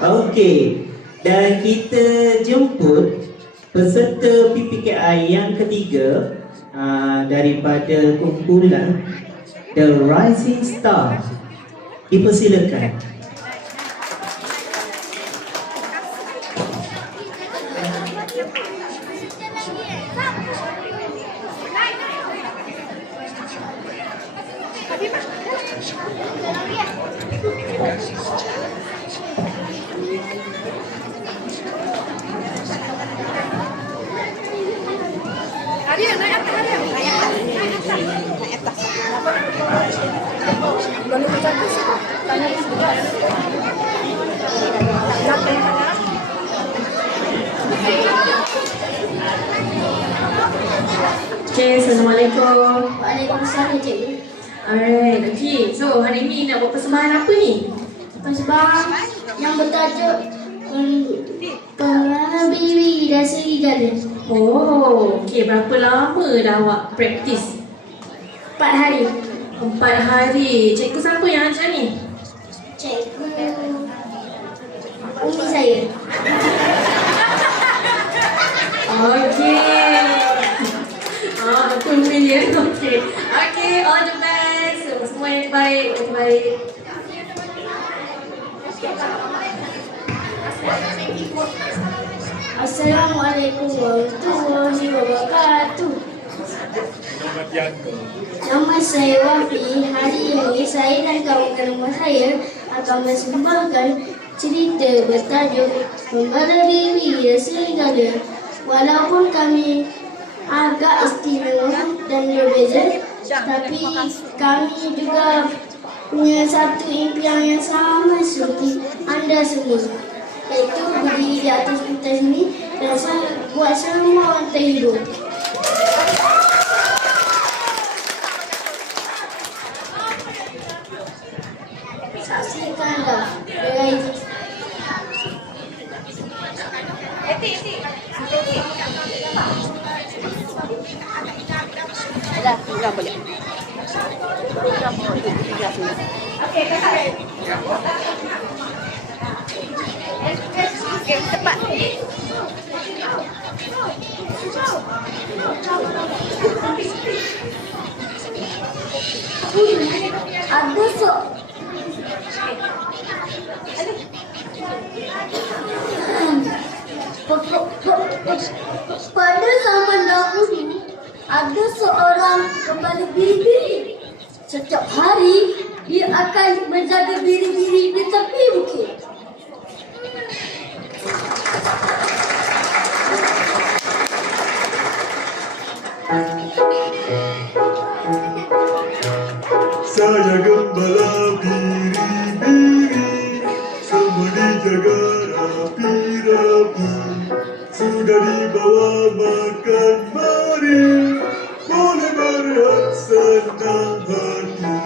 Okey, dan kita jemput peserta PPKI yang ketiga daripada kumpulan The Rising Star. Dipersilakan. Okay, Assalamualaikum. Waalaikumsalam, cikgu. Alright, okay. So, hari ni nak buat persembahan apa ni? Persembahan yang bertajuk Pengalaman Bibi dan Serigala. Oh, okay. Berapa lama dah awak praktis? 4 hari. 4 hari. Cikgu siapa yang ajar ni? Cikgu umi saya. Okay. Aku ni ya. Okay. Okay, all the best. Semua yang baik, yang baik. Assalamualaikum warahmatullahi wabarakatuh. Nama saya Wafi. Hari ini saya dan kawan rumah saya akan mempersembahkan cerita bertajuk Pengalaman Bibi dan Serigala. Walaupun kami agak istimewa dan berbeza, tapi kami juga punya satu impian yang sama seperti anda semua, iaitu berdiri di atas pentas ini dan buat semua orang terhibur. Saksikanlah Rising Star. Dah, pegang boleh. Pegang boleh. Pegang sini. Okey, kakak. Okey, cepat. Ada pada zaman dahulu ada seorang kepala biri-biri. Setiap hari dia akan menjaga biri-biri di tepi bukit. Saya gembala biri-biri, semua dijaga rapi-rapi. Sudah dibawa makan mari, boleh berehat senang hati.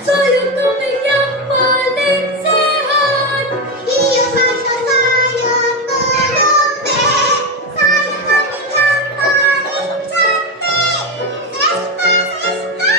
Saya kambing yang paling sehat. Dia kata saya pelembek. Saya kambing yang paling cantik. Sesta, sesta.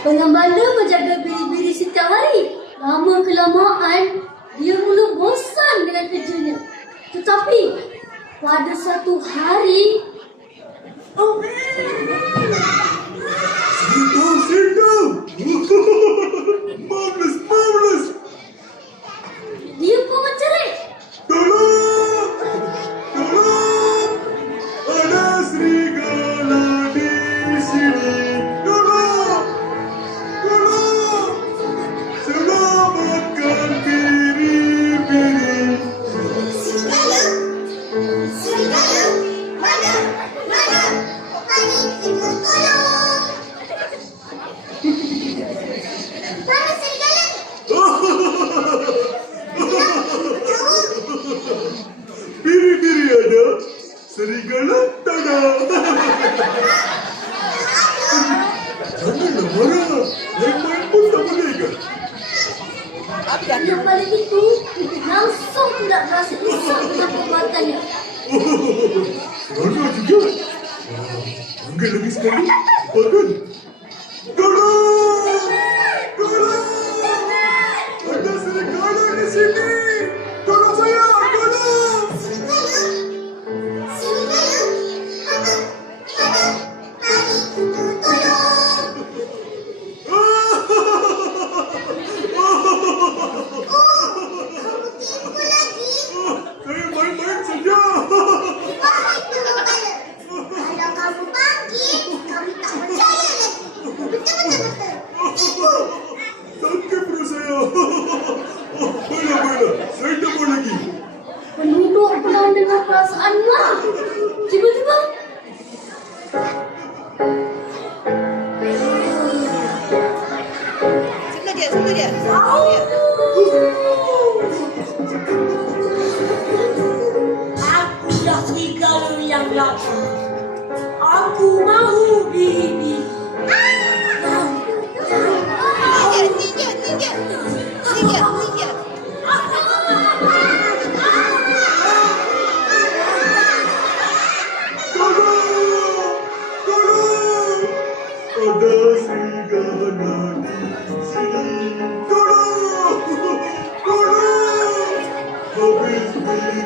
Pengembala menjaga biri-biri setiap hari. Lama kelamaan, dia mula bosan dengan dan kerjanya. Tetapi pada satu hari, Sit down. Marvelous. dia pun mencerit. Tolong. Ada serigala di sini. Tolong. Selamatkan biri-biri. Serigala, mana? Kami perlu tolong. Mana serigala? Biri-biri ada, serigala tak ada. Janganlah marah. Main pun tak boleh kan? Yang paling itu langsung pula berasa isap dengan perbuatannya. Seronok juga. Panggil lagi sekali. Cepat. Tolong! Ada serigala di sini. Tolong saya. Tolong! Saya main-main saja. Kalau kamu bangkit, kami tak percaya lagi. Betul. Sakit perut saya. Baiklah. Saya tak mau lagi. Penduduk penuh dengan perasaan lah. Tiba-tiba, Sebelah dia. aku dah serigala yang lapar. Aku mahu biri-biri. Ninja. Tolong! Ada serigala di sini. Tolong! Habis biri.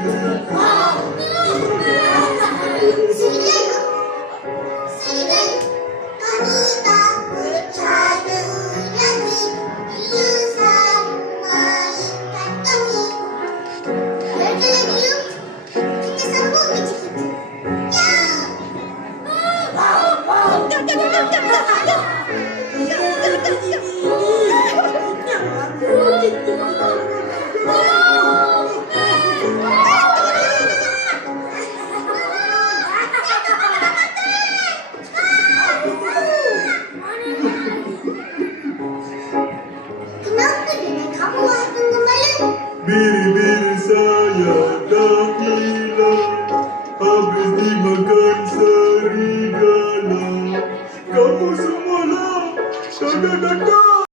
Serigala, kami tak percaya lagi. Dia selalu mainkan kami. Biarkan lagi yuk. Kita sambung ke cerita. Kenapa dengan kamu wahai penggembala? Biri-biri saya dah hilang. Habis dimakan serigala. Kamu semualah datang.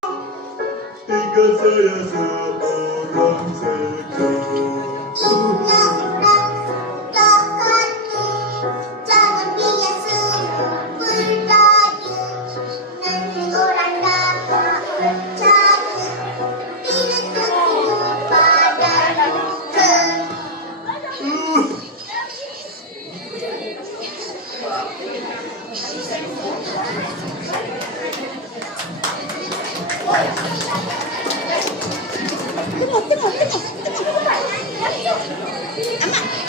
Tinggal saya seorang saja. Ingatlah kataku, jangan biasa berdaya. Nanti orang dapat percaya bila tertidur pada luka. Tengok. Amat.